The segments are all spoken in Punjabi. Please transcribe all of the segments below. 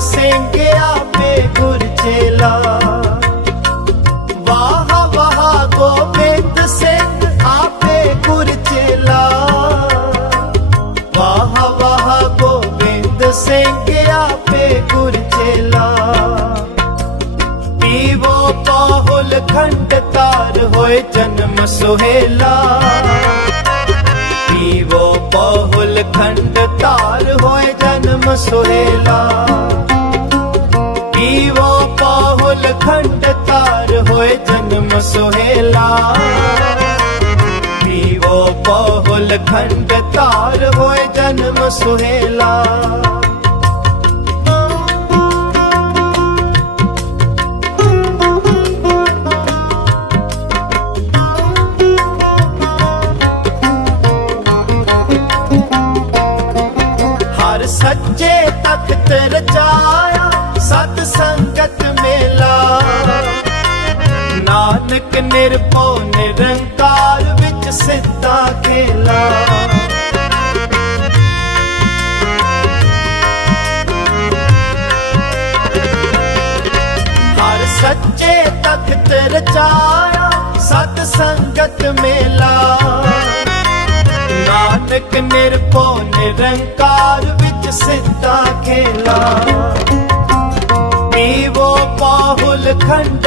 ਗੋਬਿੰਦ ਸਿੰਘ ਆਪੇ ਗੁਰ ਚੇਲਾ। ਵਾਹ ਵਾਹ ਗੋਬਿੰਦ ਸਿੰਘ ਆਪੇ ਗੁਰ ਚੇਲਾ। ਵਾਹ ਵਾਹ ਗੋਬਿੰਦ ਸਿੰਘ ਆਪੇ ਗੁਰ ਚੇਲਾ। ਪੀਵੋ ਪਾਹੁਲ ਖੰਡ ਤਾਰ ਹੋਏ ਜਨਮ ਸੁਹੇਲਾ। ਪੀਵੋ ਪਾਹੁਲ ਖੰਡ ਤਾਰ ਹੋਏ ਜਨਮ ਸੁਹੇਲਾ। ਸੁਹੇਲਾ। ਪੀਵੋ ਪਾਹੁਲ ਖੰਡ ਤਾਰ ਹੋਏ ਜਨਮ ਸੁਹੇਲਾ। ਹਰ ਸੱਚੇ ਤਖਤ ਰਚਾਇਆ ਸਤ ਸੰਗਤ ਮੇਲਾ। ਨਾਨਕ ਨਿਰਭਉ ਨਿਰੰਕਾਰ ਵਿੱਚ ਸਿੱਧਾ ਖੇਲਾ। ਹਰ ਸੱਚੇ ਤਖਤ ਰਚਾਇਆ ਸਤ ਸੰਗਤ ਮੇਲਾ। ਨਾਨਕ ਨਿਰਭਉ ਨਿਰੰਕਾਰ ਵਿੱਚ ਸਿੱਧਾ ਖੇਲਾ। ਪੀਵੋ ਪਾਹੁਲ ਖੰਡ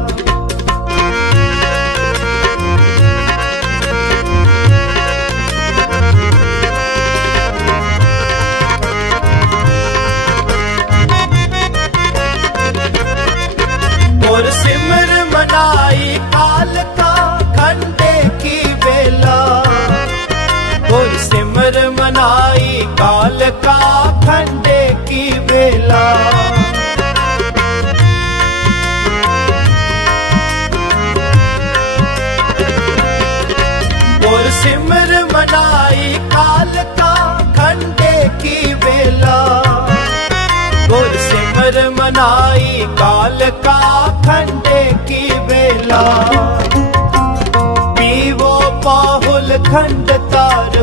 ਗੁਰ ਸਿਮਰ ਮਨਾਈ ਕਾਲ ਕਾ ਖੰਡੇ ਕੀ ਵੇਲਾ। ਗੁਰ ਸਿਮਰ ਮਨਾਈ ਕਾਲ ਕਾ ਖੰਡੇ ਕੀ ਵੇਲਾ। ਪੀਵੋ ਪਾਹੁਲ ਖੰਡ ਤਾਰ